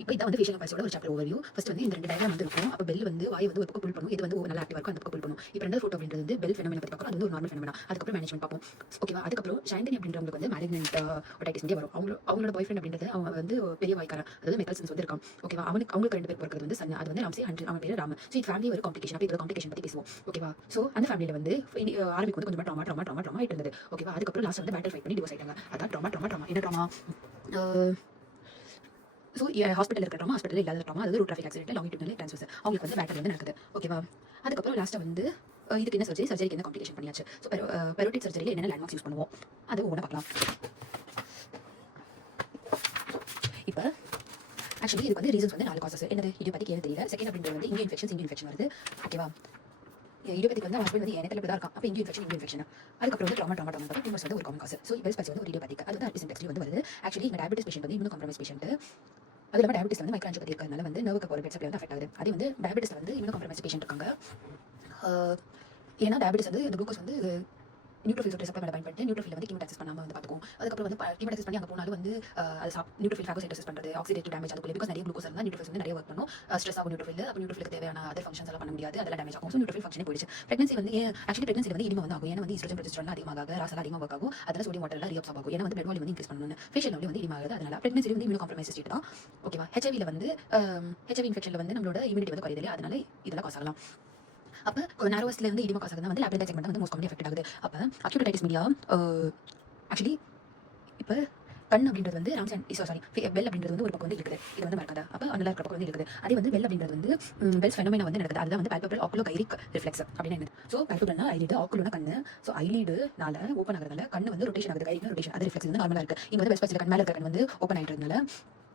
இப்போ இதான் வந்து ஃபேஷியல் அஃபேர்ஸோட ஒரு சாப்டர் ஓவர்வியூ. ஃபர்ஸ்ட் வந்து இந்த 2 டயக்ராம் வந்து இருக்கும். அப்போ பெல் வந்து வாய் வந்து ஒரு பக்கம் புல் பண்ணும். இது வந்து நல்லா ஆக்டிவா இருக்கும், அந்த பக்கம் புல் பண்ணும். இப்போ ரெண்டாவது ஃபோட்டோ அப்படின்றது வந்து பெல் ஃபெனோமெனா பத்தி பார்க்குறோம். அது வந்து ஒரு நார்மல் ஃபெனோமெனா. அதுக்கப்புறம் மேனேஜ்மெண்ட் பார்ப்போம். ஓகேவா? அதுக்கப்புறம் ஷாண்டினி அப்படின்றவங்களுக்கு வந்து மேலிக்னன்ட் ஒடைட்டிஸ் இங்கே வரும். அவங்களோட பாய் ஃப்ரெண்ட் அப்படின்றது அவன் வந்து பெரிய வாய்க்காரன், அதாவது மெக்கல்சன்ஸ் வந்து இருக்கான். ஓகேவா? அவங்களுக்கு 2 பேர் பிறக்கிறது வந்து சன், அது வந்து ராம்சே அண்ட் அவன் பேர் ராம். ஸோ இது ஃபேமிலி ஒரு காம்ப்ளிகேஷன். அப்போ இதோட காம்ப்ளிகேஷன் பற்றி பேசுவோம். ஓகேவா? ஸோ அந்த ஃபேமிலியில் வந்து ஆரம்பிக்கு வந்து கொஞ்சம் ட்ராமா ஆகிட்டு இருந்தது. ஓகேவா? அதுக்கப்புறம் லாஸ்ட் வந்து பேட்டில் ஃபைட் பண்ணி டிவோர்ஸ் ஆயிட்டாங்க. அதான் ட்ராமா என்ன ட்ராமா? ஸோ ஹாஸ்பிட்டல் இருக்கிற ட்ராமா, ஹாஸ்பிட்டல் இல்லாத ட்ராமா, அது ரூட் டிராஃபிக் ஆக்சிடென்ட், லாங்கிட்யூடினல் ட்ரான்ஸ்ஃபர்ஸ், அவங்களுக்கு வந்து பேட்டர் வந்து நடக்குது. ஓகேவா? அதுக்கப்புறம் லாஸ்ட்டாக வந்து இதுக்கு என்ன சர்ஜரிக்கு என்ன காம்ப்ளிகேஷன் பண்ணியாச்சு. ஸோ பெரோட்டிக் சர்ஜரியில் என்னென்ன லேண்ட்மார்க்ஸ் யூஸ் பண்ணுவோம் அது ஒவ்வொன்றா பார்க்கலாம். இப்போ ஆக்சுவலி இதுக்கு வந்து ரீசன்ஸ் வந்து 4 காசஸ். என்னது இடியோபேத்திக் ஏன்னு தெரியல. செகண்ட் அப்படின்றது வந்து இங்கே இன்ஃபெக்ஷன் வருது. ஓகேவா? இடியோபேத்திக் வந்து ஹஸ்பண்ட் வந்து எண்ணத்தில் தான் இருக்கான். அப்போ இங்கே இன்ஃபெக்ஷன். அதுக்கப்புறம் வந்து ட்ராமா பார்த்து டியூமர்ஸ் வந்து ஒரு காமன் காசு. ஸோ பெல்ஸ் பல்ஸ் வந்து ஒரு இடியோபேத்திக், அது வந்து ஆர்டிசன் வந்து வருது. ஆக்சுவலி இந்த டயபிட்டிஸ் பேஷண்ட் வந்து இம்யூனோ காம்ப்ரமைஸ் பேஷண்ட். அது இல்லாமல் டயபிட்டிஸ் வந்து மைக்ரோஆஞ்சியோபதி இருக்கிறதுனால வந்து நர்வுக்கு போகிற பிளட் சப்ளை வந்து அஃபெக்ட் ஆகுது. அதே வந்து டயபிட்டிஸ் வந்து இம்யூனோ காம்ப்ரமைஸ் பேஷண்ட் இருக்காங்க. ஏன்னா டயபிட்டிஸ் வந்து இந்த குளுக்கோஸ் வந்து நியூட்ரோஃபில் சப்ளை பண்ண பயன்படுத்தி நியூட்ரோஃபில் வந்து கீமோடாக்சிஸ் பண்ணாமல் வந்து பார்த்துக்கும். அதுக்கப்புறம் வந்து கீமோடாக்சிஸ் பண்ணி அங்கே போனாலும் வந்து அது நியூட்ரோஃபில் ஃபேகோசைட்டோசிஸ் பண்ணுறது, ஆக்சிடேட்டிவ் டேமேஜ் அதுக்குள்ளே. பிகாஸ் நிறைய குளுக்கோஸ் இருந்தால் நியூட்ரோஃபில் வந்து நிறைய ஒர்க் பண்ணும், ஸ்ட்ரெஸ் ஆகும் நியூட்ரோஃபில். அப்போ நியூட்ரோஃபிலுக்கு தேவையான அதர் ஃபங்க்ஷன்ஸ் எல்லாம் பண்ண முடியாது, அதெல்லாம் டேமேஜ் ஆகும். ஸோ நியூட்ரோஃபில் ஃபங்க்ஷனே போயிடுச்சு. பிரெக்னன்சி வந்து ஆக்சுவலி பிரெக்னன்சி வந்து இனிமே வந்து ஆகும். ஏன்னா வந்து ஈஸ்ட்ரோஜன் ப்ரொஜெஸ்டரான் அதிகமாக ராசெல்லாம் அதிகமாக ஒர்க் ஆகும். அதெல்லாம் சோடியம் வாட்டர் எல்லாம் ரீஅப்சார்ப் ஆகும். ஏன்னா வந்து பிளட் வால்யூம் வந்து இன்க்ரீஸ் பண்ணணும், ஃபேஷியல் வால்யூம் வந்து இனிமாகுது. அதனால பிரெக்னன்சி வந்து இம்யூனோ காம்ப்ரமைஸ் ஸ்டேட் தான். ஓகேவா? ஹெச்ஐவியில் வந்து ஹெச்ஐவி இன்ஃபெக்ஷனில் வந்து நம்மளோட இம்யூனிட்டி வந்து குறையுது இல்லையா, அதனால இதெல்லாம் காசு ஆகலாம். அப்போ நேரோவஸ்ல வந்து இடிமா காசு தான் வந்து லேப்ரண்டல் செக்மெண்ட் வந்து மோஸ்ட் காமன்லி அஃபெக்ட் ஆகுது. அப்போ அக்யூட் மீடியா ஆக்சுவலி இப்போ கண் அப்படின்றது வந்து வெல் அப்படின்றது வந்து ஒரு பக்கம் வந்து இருக்குது. இது வந்து மறக்காத. அப்போ நல்லா இருக்கிற பக்கம் வந்து இருக்குது. அதே வந்து வெல் அப்படின்றது வந்து பெல்ஸ் ஃபெனோமெனா வந்து நடக்குது. அதுதான் வந்து பால்பபிள் ஆக்குலோகைரிக் ரிஃப்ளெக்ஸ் அப்படின்னு என்னது. ஸோ பால்பபிள்னா ஐலீடு, ஆக்குலோனா கண்ணு. ஸோ ஐலீடுனால ஓப்பன் ஆகிறதுனால கண்ணு வந்து ரொட்டேஷன் ஆகுது, கைரிக்னா ரொட்டேஷன். அது ரிஃப்ளெக்ஸ் வந்து நார்மலாக இருக்குது. இங்கே வந்து பெல்ஸ் பச்சில் கண் மேலே இருக்கிற கண் வந்து ஓப்பன் ஆகிட்டதுனால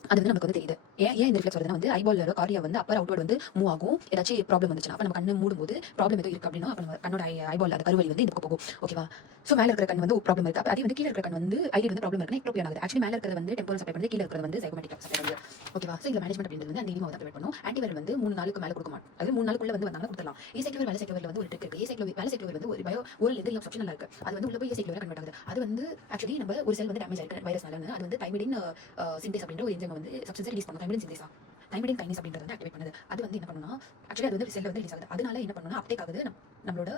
அது வந்து நமக்கு வந்து தெரியுது. ஏன் இந்த ரிஃப்ளெக்ஸ் வருதுன்னா வந்து ஐபாலோட காரியா வந்து அப்பர் அவுட்வர்ட் வந்து மூவ் ஆகும். ஏதாச்சும் ப்ராப்ளம் வந்துச்சுன்னா அப்போ நம்ம கண்ணு மூடும்போது ப்ராப்ளம் எதுவும் இருக்குது அப்படின்னா அப்போ நம்ம கண்ணோட ஐபால் அந்த கருவலி வந்து இந்த பக்கம் போகும். ஓகேவா? ஸோ மேலே இருக்கிற கண் வந்து ப்ராப்ளம் இருக்குது. அப்போ அதே வந்து கீழே இருக்கிற கண் வந்து ஐடி வந்து ப்ராப்ளம் இருக்குன்னா எக்ட்ரோபியன் ஆகுது. ஆக்சுவலி மேலே இருக்கிறது வந்து டெம்போரல் சப்ளை பண்ணுறது, கீழே இருக்கிறது வந்து சைகோமேட்டிக் சப்ளை பண்ணுறது. ஓகேவா? ஸோ இந்த மேனேஜ்மெண்ட் அப்படின்றது வந்து அந்த இனிமா வந்து ப்ரொவைட் பண்ணும். ஆன்டிவைரல் வந்து 3 நாளுக்கு மேலே கொடுக்க மாட்டோம். அது 3 நாளுக்குள்ள வந்து வந்தாலும் கொடுத்துடலாம். ஏசைக்ளோவர் வேலசைக்ளோவரில் வந்து ஒரு ட்ரிக் இருக்குது. வேலசைக்ளோவர் வந்து ஒரு ஓரல் எதிரி ஆப்ஷனல் இருக்குது. அது வந்து உள்ள போய் ஏசைக்ளோவரை கன்வெர்ட் ஆகுது. அது வந்து ஆக்சுவலி நம்ம ஒரு செல் வந்து டேமேஜ் ஆயிருக்கு வைரஸ்னால, அது வந்து தைமிடின் சிந்தேஸ் அப்படின்ற ஒரு என்சைம் வந்து சப்ஸ்டன்ஸ் ரிலீஸ் பண்ணும். தைமிடின் கைனேஸ் அப்படின்றது வந்து ஆக்டிவேட் பண்ணுது. அது வந்து என்ன பண்ணுன்னா ஆக்சுவலி அது வந்து செல்ல வந்து ரிலீஸ் ஆகுது. அதனால என்ன பண்ணுன்னா அப்டேக் ஆகுது நம்மளோட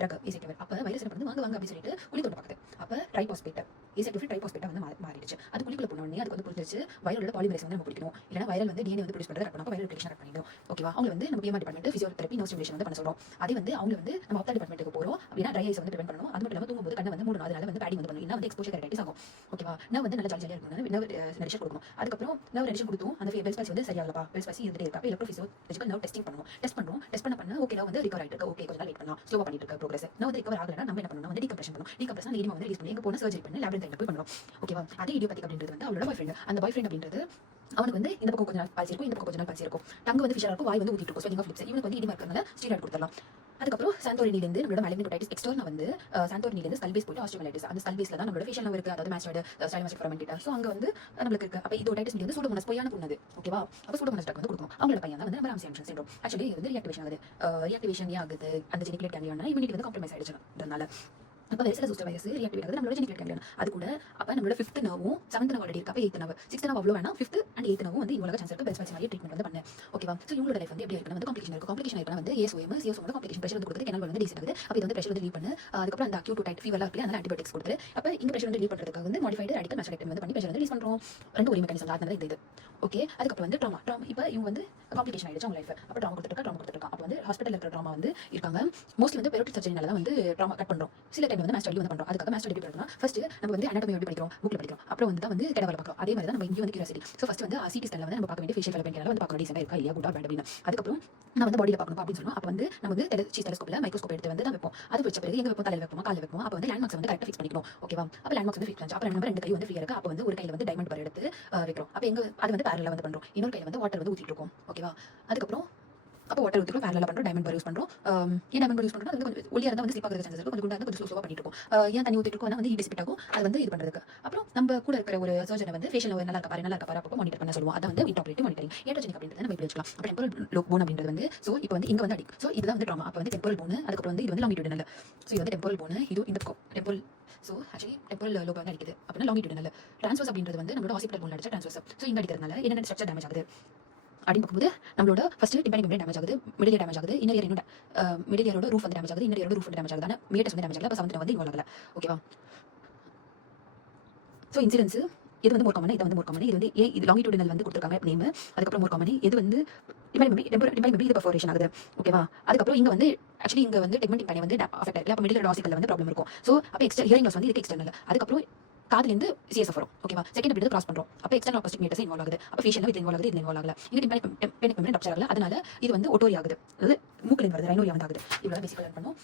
ட்ரக் ஏசைக்ளோவர். அப்போ வைரஸ் என்ன பண்ணுது, வாங்க அப்படின்னு சொல்லிட்டு குழி தொட்டு பார்க்குது. அப்போ ட்ரைபாஸ்பேட் ஏசைக்ளோவர் ட்ரைபாஸ்பேட்டா வந்து மாறிடுச்சு. அது குழிக்குள்ள போனோடனே அதுக்கு வந்து புரிஞ்சிச்சு வைரலோட பாலிமரேஸ் வந்து நம்ம பிடிக்கணும். இல்லைனா வைரல் வந்து டிஎன்ஏ வந்து ப்ரொடியூஸ் பண்ணுறது கட் பண்ணா வைரல் ரெப்ளிகேஷன் கட் பண்ணிடும். ஓகேவா? அவங்க வந்து நம்ம PMR department physiotherapy nerve stimulation வந்து பண்ண சொல்றோம். அதே வந்து அவங்க வந்து நம்ம ஆப்தா டிபார்ட்மெண்ட்டுக்கு போறோம் அப்படின்னா ட்ரை ஐஸ் வந்து ப்ரிவென்ட் பண்ணணும். அது மட்டும் இல்லாமல் தூங்கும்போது கண்ணை வந்து மூடணும். அதனால வந்து பேடிங் வந்து பண்ணணும். இல்லைனா வந்து எக்ஸ்போஷர் ரைட்டிஸ் ஆகும். ஓகேவா? நான் வந்து நல்லா ஜாலியாக இருக்கணும். நர்வ் மெடிஷன் கொடுக்கணும். அதுக்கப்புறம் நர்வ் மெடிஷன் கொடுத்தோம். அந்த பெல்ஸ் பாசி வந்து சரியாகலப்பா, பெல்ஸ் பாசி இருந்துட்டே இருக்கா. அப்போ எலக்ட்ரோஃபிசியோலஜிக்கல் நர்வ் டெஸ்டிங் பண்ணுவோம். டெஸ்ட் பண்ண ஓகே நான் வந்து ரிகவர் ஆகிட்டு இருக்கு. ஓகே கொஞ்சம் நாள் வெயிட் பண்ணலாம். ஸ்லோவாக பண்ணிட்டு இருக்க ப்ரோக்ரஸ். நான் வந்து ரிகவர் ஆகலைன்னா நம்ம என்ன பண்ணணும், வந்து டீகம்ப்ரஷன் பண்ணணும். டீகம்ப்ரஷன் அந்த இனிமா வந்து ரிலீஸ் பண்ணி எங்கே போனால் சர்ஜரி பண்ணி லேப்ரண்டல் போய் பண்ணுறோம். ஓகேவா? அதே இடியோபேத்திக் அப்படின்றது வந்து அவளோட பாய் ஃப்ரெண்ட். அந்த பாய் ஃப்ரெண்ட் அப்படின்றது அவனுக்கு வந்து இந்த பக்கம் கொஞ்ச நாள் பால்சி இருக்கும், இந்த பக்கம் கொஞ்ச நாள் பால்சி இருக்கும். டங்கு வந்து ஃபிஷராக இருக்கும், வாய் வந்து ஊற்றிட்டு இருக்கும். Swelling of lips. இவனுக்கு வந்து இடிமா இருக்கிறதுனால ஸ்டீராய்டு கொடுத்துடலாம். அதுக்கப்புறம் சாந்தோரினிலேருந்து நம்மளோட மேலிக்னன்ட் ஒடைட்டிஸ் எக்ஸ்டர்னா வந்து சாந்தோரினிலேருந்து ஸ்கல் பேஸ் போயிட்டு ஆஸ்ட்ரோமைலைட்டிஸ். அந்த ஸ்கல் பேஸ்ல தான் நம்மளோட ஃபேஷியல் நர்வ் இருக்குது, அதாவது மேஸ்டாய்டு ஸ்டைலமாஸ்டிக் ஃபெரமென்டேட்டா. ஸோ அங்கே வந்து நம்மளுக்கு இருக்குது. அப்போ இது ஒடைட்டிஸ் வந்து சூடோமோனாஸ் பொய்யான புண்ணது. ஓகேவா? அப்போ சூடோமோனாஸ் ட்ரக் வந்து கொடுக்கணும். அவங்களோட பையன் தான் வந்து நம்ம ராம்சே சிண்ட்ரோம். ஆக்சுவலி இது வந்து ரியாக்டிவேஷன் ஆகுது. ரியாக்டிவேஷன் ஏன் ஆகுது, அந்த ஜெனிகுலேட் கேங்லியானா இம்யூனிட்டி வந்து காம்ப்ரமைஸ் ஆயிடுச்சுன்றதுனால. அப்போ வெரிசல சூஸ்டர் வைரஸ் ரியாக்டிவேட் ஆகுது நம்மளோட ஜெனிகுலேட் கேங்லியானா. அது கூட அப்போ நம்மளோட 5th நர்வும் 7th நர்வ் ஆல்ரெடி இருக்கு. அப்போ 8th நர்வ் 6th நர்வ் அவ்வளோ வேணா 5th and 8th நர்வும் வந்து இவங்க சான்ஸ் இருக்கு. பெல்ஸ் பாசி மாதிரி ட்ரீட்மெண்ட் வந்து பண்ணு. ஓகேவா? ஸோ இவங்களோட லைஃப் வந்து எப்படி இருக்குன்னா வந்து காம்ப்ளிகேஷன் இருக்கும். காம்ப்ளிகேஷன் இருக்குன்னா வந்து சிஎஸ்ஓமோட காம்ப்ளிகேஷன் ப்ரெஷர் வந்து கொடுக்குறது, கெனால் வந்து டீசென்ட் ஆகுது. அப்போ இது வந்து ப்ரெஷர் வந்து லீவ் பண்ணு. அதுக்கப்புறம் அந்த அக்யூட் டைட் ஃபீவர்லாம் இருக்கு, அதனால ஆன்டிபயோட்டிக்ஸ் கொடுத்துரு. அப்போ இங்கே ப்ரெஷர் வந்து லீவ் பண்ணுறதுக்காக வந்து மாடிஃபைடு ரேடிக்கல் மாஸ்டரெக்டமி வந்து பண்ணி ப்ரெஷர் வந்து ரிலீஸ் பண்ணுறோம். ரெண்டு ஒரே மெக்கானிசம். அதனால இது ஓகே. அதுக்கப்புறம் வந்து ட்ராமா இப்போ இவங்க வந்து காம்ப்ளிகேஷன் ஆயிடுச்சு அவங்க லைஃப். அப்போ ட்ராமா கொடுத்துருக்கா. அப்போ வந்து ஹாஸ்பிட்டல் இருக்கிற ட்ராமா வந்து இருக்காங்க. மோஸ்ட்லி வந்து பெரோட்டிக் சர்ஜரினால தான் வந்து ட்ராமா கட் பண்ணுறோம். சில டைம் வந்து மாஸ்டர்லி வந்து பண்ணுறோம். அதுக்காக மாஸ்டர் எப்படி பண்ணுறோம், ஃபர்ஸ்ட் நம்ம வந்து அனாட்டமி எப்படி படிக்கிறோம், புக்ல படிக்கிறோம். அப்புறம் வந்து தான் வந்து கடவுளை பார்க்குறோம். அதே மாதிரி தான் நம்ம இங்கே வந்து கியூரியாசிட்டி. ஸோ ஃபர்ஸ்ட் வந்து சிடி ஸ்கேன்ல வந்து நம்ம பார்க்க வேண்டிய ஃபேஷியல் டெவலப்மெண்ட் வந்து பார்க்க வேண்டிய இருக்கா இல்லையா, குட் ஆர் பேட் அப்படின்னு. அதுக்கப்புறம் நான் வந்து பாடியில் பார்க்கணும் அப்படின்னு சொல்லுவோம். அப்போ வந்து நம்ம வந்து டெலஸ்கோப்ல மைக்ரோஸ்கோப் எடுத்து வந்து தான் வைப்போம். அது வச்ச பிறகு எங்க வைப்போம், தலையில் வைப்போம், காலில் வைப்போம். அப்போ வந்து லேண்ட்மார்க்ஸ் வந்து கரெக்டாக ஃபிக்ஸ் பண்ணிக்கணும். ஓகேவா? அப்போ லேண்ட்மார்க்ஸ் வந்து ஃபிக்ஸ் பண்ணி அப்புறம் நம்ம 2 கை வந்து ஃப்ரீயா இருக்கு. அப்போ வந்து ஒரு கையில் வந்து டைமண்ட் பர் எடுத்து வைக்கிறோம். அப்போ எங்க அது வந்து பேரலா வந்து பண்றோம். இன்னொரு கையில் வந்து வாட்டர் வந்து ஊற்றிட்டு இருக்கோம். ஓகேவா? அதுக்கப்புறம் அப்போ வாட்டர் ஊற்றிக்கும் பேரலாக பண்ணுறோம், டைமண்ட் பார் யூஸ் பண்ணுறோம். ஏன் டைமண்ட் பார் யூஸ் பண்ணுறோம், அது வந்து கொஞ்சம் ஒளியாக இருந்தால் வந்து ஸ்லிப் ஆகிற சான்சஸ் இருக்கும், கொஞ்சம் குண்டா இருந்தால் கொஞ்சம் ஸ்லோவாக பண்ணிட்டு இருக்கும். ஏன் தண்ணி ஊற்றிட்டு இருக்கோம் வந்து ஹீட் டிசிபேட் ஆகும், அது வந்து இது பண்ணுறதுக்கு. அப்புறம் நம்ம கூட இருக்கிற ஒரு சர்ஜனை வந்து ஃபேஷியல் நல்லா இருக்க பாரு அப்போ மானிட்டர் பண்ண சொல்லுவோம். அதை வந்து இன்டாப்ரேட்டிவ் மானிட்டரிங். ஏட்ரோஜெனிக் அப்படின்றது நம்ம இப்படி வச்சுக்கலாம். அப்போ டெம்பரல் போன் அப்படின்றது வந்து ஸோ இப்போ வந்து இங்கே வந்து அடி, ஸோ இதுதான் வந்து ட்ராமா. அப்போ வந்து டெம்பரல் போன், அதுக்கப்புறம் வந்து இது வந்து லாங்கிட்யூடினல். ஸோ இது வந்து டெம்பரல் போன், இது இந்த temporal. So actually temporal lobe வந்து அடிக்குது அப்படின்னா லாங்கிட்யூடினல். ட்ரான்ஸ்வர்ஸ் அப்படின்றது வந்து நம்மளோட ஹாஸ்பிட்டல் போன் அடிச்ச ட்ரான்ஸ்வர்ஸ். ஸோ இங்கே அடிக்கிறதுனால என்னென்ன ஸ்ட்ரக்சர் டேமேஜ் ஆகுது அப்படின்னு பார்க்கும்போது நம்மளோட ஃபர்ஸ்ட் டிம்பேனிக் மெம்பரேன் டேமேஜ் ஆகுது, மிடில் இயர் டேமேஜ் ஆகுது, இன்னர் இயர் இன்னும் மிடில் இயரோட ரூஃப் வந்து டேமேஜ் ஆகுது, இன்னர் இயரோட ரூஃப் வந்து டேமேஜ் ஆகுது. ஆனால் மீட்டர்ஸ் வந்து டேமேஜ் ஆகல, அப்போ சவுண்ட் வந்து இன்வால்வ் ஆகல. ஓகேவா? ஸோ இன்சிடென்ஸ் இது வந்து மோர் காமன், இது வந்து மோர் காமன். இது வந்து ஏன் இது லாங்கிட்யூடினல் வந்து கொடுத்துருக்காங்க நேம். அதுக்கப்புறம் மோர் காமன் இது வந்து டிம்பேனிக் மெம்பரேன் இது பர்ஃபோரேஷன் ஆகுது. ஓகேவா? அதுக்கப்புறம் இங்கே வந்து ஆக்சுவலி இங்கே வந்து டெக்மெண்ட் டிம்பேனி வந்து அஃபெக்ட் ஆகல, அப்போ மிடில் ஆசிக்கல்ல வந்து ப்ராப்ளம் இருக்கும். ஸோ அப்போ ஹியரிங் லாஸ் வந்து இதுக்கு எக்ஸ்டர்னல். அதுக்கப்புறம் காதுலேருந்து சிஎஸ்எஃப் வரும். ஓகேவா? செகண்ட் அப்படி கிராஸ் பண்ணுறோம், அப்போ எக்ஸ்டர்னல் அக்கோஸ்டிக் மீட்டர்ஸ் இன்வால்வ் ஆகுது. அப்போ ஃபேஷியல் இது இன்வால்வ் ஆகுது, இது இன்வால்வ் ஆகல. இங்கே டிம்பேனிக் மெம்பரேன் ரப்சர் ஆகல, அதனால இது வந்து ஒட்டோரி ஆகுது, அதாவது மூக்கில் வருது, ரைனோரியா வந்து ஆகுது. இவ்வளோ பேசிக்கலாக லேர்ன் பண்ணோம்.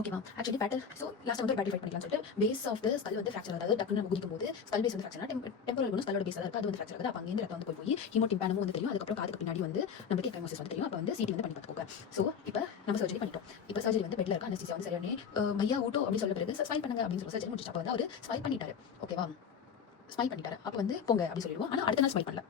ஓகேவா? ஆக்சுவலி பேட்டர் ஸோ லாஸ்ட் வந்து பேட்டரி ஃபைட் பண்ணிக்கலாம் சொல்லிட்டு பேஸ் ஆஃப் த ஸ்கல் வந்து ஃப்ராக்சர், அதாவது டக்குனு நம்ம குதிக்கும் போது ஸ்கல் பேஸ் வந்து ஃப்ராக்சர், டெம்பரல் போன் ஸ்கலோட பேஸ் இருக்குது, அது வந்து ஃப்ராக்சர் ஆகுது. அப்போ அங்கேருந்து ரத்தம் வந்து போய் ஹீமோடிம்பேனமும் வந்து தெரியும். அதுக்கப்புறம் காதுக்கு பின்னாடி வந்து நமக்கு எக்கமோசிஸ் வந்து தெரியும். அப்போ வந்து சிடி வந்து பண்ணி பார்த்துக்கோங்க. ஸோ இப்போ நம்ம சர்ஜரி பண்ணிட்டோம். இப்போ சர்ஜரி வந்து பெட்ல இருக்க அனஸ்தீசியா வந்து சரியானே மையா ஊட்டோ அப்படின்னு சொல்ல பிறகு ஸ்மைல் பண்ணுங்க அப்படின்னு சொல்லி சர்ஜரி முடிச்சு. அப்போ வந்து அவர் ஸ்மைல் பண்ணிட்டாரு. ஓகேவா? ஸ்மைல் பண்ணிட்டாரு. அப்போ வந்து போங்க அப்படின்னு சொல்லிடுவோம். ஆனால் அடுத்த நாள் ஸ்மைல் பண்ணல.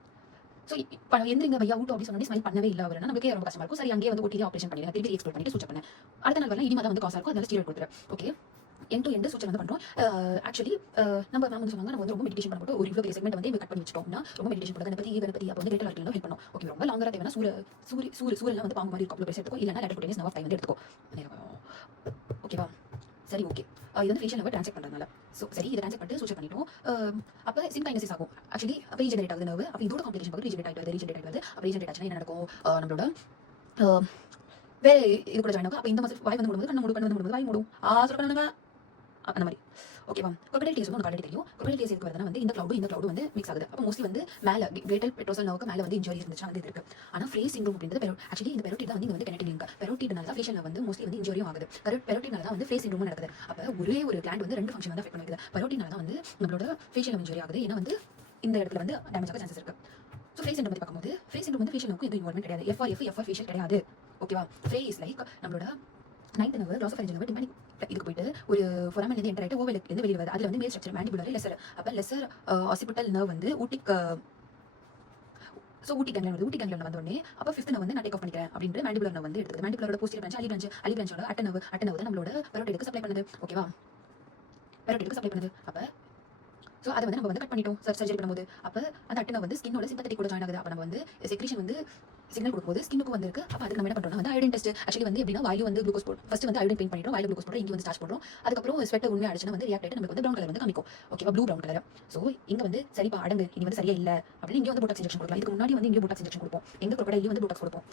ஸோ இப்போ எந்திரிங்க பையா ஊட்டோ அப்படின்னு சொன்னி ஸ்மைல் பண்ணவே இல்லை அவர்னா நமக்கே ரொம்ப கஷ்டமா இருக்கும். சரி அங்கேயே வந்து ஓட்டி ஆப்ரேஷன் பண்ணி திருப்பி எக்ஸ்ப்ளோர் பண்ணிட்டு சூச்சர் பண்ணேன். அடுத்த நாள் வரலாம் இனிமே தான் வந்து காசா இருக்கும், அதனால ஸ்டீராய்டு கொடுத்துரு. Okay, end to end suture வந்து பண்ணுறோம். ஆக்சுவலி நம்ம மேம் வந்து சொன்னாங்க நம்ம வந்து ரொம்ப மெடிடேஷன் பண்ண ஒரு இவ்வளோ செக்மெண்ட் வந்து கட் பண்ணி வச்சிட்டோம்னா ரொம்ப மெடிடேஷன் பண்ண கணபதி அப்போ வந்து கிரேட்டர் ஆர்டிகல் ஹெல்ப் பண்ணும். ஓகே, ரொம்ப லாங்கராக தேவைன்னா சூரியெல்லாம் வந்து பாம்பு மாதிரி இருக்கும், அவ்வளோ பேச எடுத்துக்கோ. இல்லைனா லேட்டர் டேஸ் நவ் டைம் வந்து எடுத்துக்கோ. ஓகேவா? சரி, ஓகே. இது வந்து ஃபேஷியல் நர்வை ட்ரான்ஸ்ஃபர் பண்ணுறதுனால. ஸோ சரி, இதை ட்ரான்ஸ்ஃபர் பண்ணிட்டு சூச்சர் பண்ணிட்டோம். அப்போ சின்கைனசிஸ் ஆகும். ஆக்சுவலி அப்போ ரீஜெனரேட் ஆகுது நர்வு. அப்போ இதோட காம்ப்ளிகேஷன் பார்த்து ரீஜெனரேட் ஆகிட்டு அப்போ ரீஜெனரேட் ஆச்சுன்னா என்ன நடக்கும்? நம்மளோட வேற இது கூட ஜாயின் ஆகும். அப்போ இந்த மாதிரி வாய் வந்து மூடும்போது கண்ணு மூடும் வாய் மூடும் சொல்லுங்க அந்த மாதிரி. ஓகேவா? கொக்கடைல் டேஸ் வந்து உங்களுக்கு ஆல்ரெடி தெரியும். கொக்கடைல் டேஸ் இருக்கு வந்து இந்த கிளவுடு வந்து மிக்ஸ் ஆகுது. அப்போ மோஸ்ட்லி வந்து மேலே கிரேட்டர் பெட்ரோசல் நர்வுக்கு மேலே வந்து இன்ஜுரி இருந்துச்சு வந்து இருக்கு. ஆனால் ஃப்ரேஸ் சிண்ட்ரோம் அப்படின்றது ஆக்சுவலி இந்த பெரோட்டிட் தான் வந்து இங்கே வந்து கனெக்டிங் இருக்கு. பெரோட்டிட்னால தான் ஃபேஷியல் வந்து மோஸ்ட்லி வந்து இன்ஜுரியும் ஆகுது. பெரோட்டிட்னால தான் வந்து ஃபேஸ் சிண்ட்ரோம் நடக்குது. அப்போ ஒரே ஒரு கிளாண்ட் வந்து ரெண்டு ஃபங்க்ஷன் வந்து அஃபெக்ட் பண்ணுது. பெரோட்டினால தான் வந்து நம்மளோட ஃபேஷியல் இன்ஜுரி ஆகுது. ஏன்னா வந்து இந்த இடத்துல வந்து டேமேஜ் ஆக சான்சஸ் இருக்கு. ஸோ ஃபேஸ் சிண்ட்ரோம் பற்றி பார்க்கும்போது ஃபேஸ் சிண்ட்ரோம் வந்து ஃபேஷியலுக்கு எதுவும் இன்வால்மெண்ட் கிடையாது. எஃப்ஆர் ஃபேஷியல் கிடையாது. ஓகேவா? ஃபேஸ் லைக் நம்மளோட 9th நர்வு க்ளாசோஃபேரிஞ்சியல் நர்வு டிம்பேனிக் இதுக்கு போயிட்டு ஒரு ஃபொராமன் வந்து என்டர் ஆகிட்டு ஓவலுக்கு வெளியே வருது. அதில் வந்து மேல் ஸ்ட்ரக்சர் மேண்டிபுலர் லெசர். அப்போ லெசர் ஆசிபிட்டல் நர்வ் வந்து ஊட்டிக் கேங்க்லியன் வருது. ஊட்டி கேங்க்லியன் வந்த உடனே அப்போ 5th நர்வ் வந்து நான் டேக் ஆஃப் பண்ணிக்கிறேன் அப்படின்ட்டு மேண்டிபுலர் நர்வ் வந்து எடுத்துக்குது. மேண்டிபுலரோட போஸ்டீரியர் பிரான்ச் அலி பிரான்ச்சோட அட்ட நர்வ் தான் நம்மளோட பெரோட்டிடுக்கு சப்ளை பண்ணுது. ஓகேவா? பெரோட்டிடுக்கு சப்ளை பண்ணுது. அப்போ ஸோ அதை வந்து நம்ம வந்து கட் பண்ணிட்டோம் சர்ஜரி பண்ணும்போது. அப்போ அந்த அட்டனை வந்து ஸ்கின்னோட சிம்பத்தட்டிக் கூட ஜாயின் ஆகுது. அப்போ நம்ம வந்து செக்ரேஷன் வந்து சிக்னல் கொடுக்கும்போது ஸ்கின்னுக்கு வந்து இருக்கு. அப்போ அதுக்கு நம்ம என்ன பண்ணுறோம் வந்து அயோடின் டெஸ்ட். ஆக்சுவலி வந்து எப்படின்னா வாயிலும் வந்து குளுக்கோஸ் போடும். ஃபர்ஸ்ட் வந்து அயோடின் பெயிண்ட் பண்ணிடுறோம், வாயில குளுக்கோஸ் போடுறோம், இங்கே வந்து ஸ்டார்ச் போடுறோம். அதுக்கப்புறம் ஸ்வெட் உண்மையாக அடிச்சுன்னா வந்து ரியாக்ட் ஆகிட்டு நமக்கு வந்து ப்ரௌன் கலர் வந்து காமிக்கும். ஓகேவா? Blue brown colour. ஸோ இங்கே வந்து சரிப்பா அடங்கு இனி வந்து சரியா இல்லை அப்படின்னு இங்கே வந்து போட்டாக்ஸ் இன்ஜெக்ஷன் கொடுக்கலாம். இதுக்கு முன்னாடி வந்து இங்கே போட்டாக்ஸ் இன்ஜெக்ஷன் கொடுப்போம், எங்க crocodile வந்து போட்டாக்ஸ் கொடுப்போம்.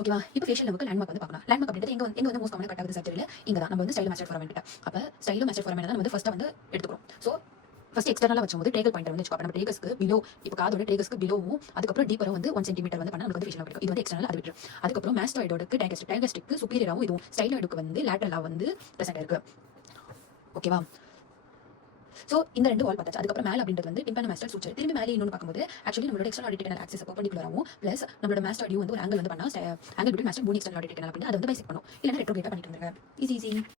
ஓகேவா? இப்போ ஃபேஷியல் நமக்கு லேண்ட்மார்க் வந்து பார்க்கலாம். லேண்ட்மார்க் அப்படின்றது எங்க வந்து மோஸ்ட் காமனாக கட் ஆகுது சர்ஜரியில் இங்கே தான். நம்ம வந்து ஸ்டைலோ மாஸ்டர் ஃபார்மேட். அப்போ ஸ்டைலோ மாஸ்டர் ஃபார்மேட் தான் வந்து ஃபர்ஸ்ட்டாக வந்து எடுத்துக்கிறோம். ஸோ ஃபர்ஸ்ட் எக்ஸ்டர்னலாக வச்சும்போது ட்ரேகல் பாயிண்டர் வந்து வச்சுக்கோ. நம்ம ட்ரேகஸ்க்கு பிலோ இப்போ காதோட ட்ரேகஸ்க்கு பிலோவும் அதுக்கப்புறம் டீப்பரும் வந்து 1 சென்டிமீட்டர் வந்து பண்ணால் நமக்கு வந்து ஃபேஷியல் கிடைக்கும். இது வந்து எக்ஸ்டர்னல் அது விட்டு. அதுக்கப்புறம் மாஸ்டாய்டோடுக்கு டைகஸ்டிக்கு சுப்பீரியராகவும் இதுவும் ஸ்டைலாய்டுக்கு வந்து லேட்டரலாக வந்து ப்ரெசென்ட் இருக்கு. ஓகேவா? ஸோ இந்த ரெண்டு வால் பார்த்தாச்சு. அதுக்கப்புறம் மேலே அப்படின்றது வந்து டிம்பான மாஸ்டர் சூச்சர். திரும்பி மேலே இன்னொன்று பார்க்கும்போது ஆக்சுவலி நம்மளோட எக்ஸ்டர்னல் ஆடிட்டர் ஆக்சிஸ் பர்பெண்டிகுலராகவும் ப்ளஸ் நம்மளோட மாஸ்டாடியும் வந்து ஒரு ஆங்கிள் வந்து பண்ணால் angle between mastoid bone external auditory அப்படின்னு அதை வந்து பைசெக்ட் பண்ணும். இல்லைன்னா ரெட்ரோகேட்டாக பண்ணிட்டு இருந்தாங்க. ஈஸி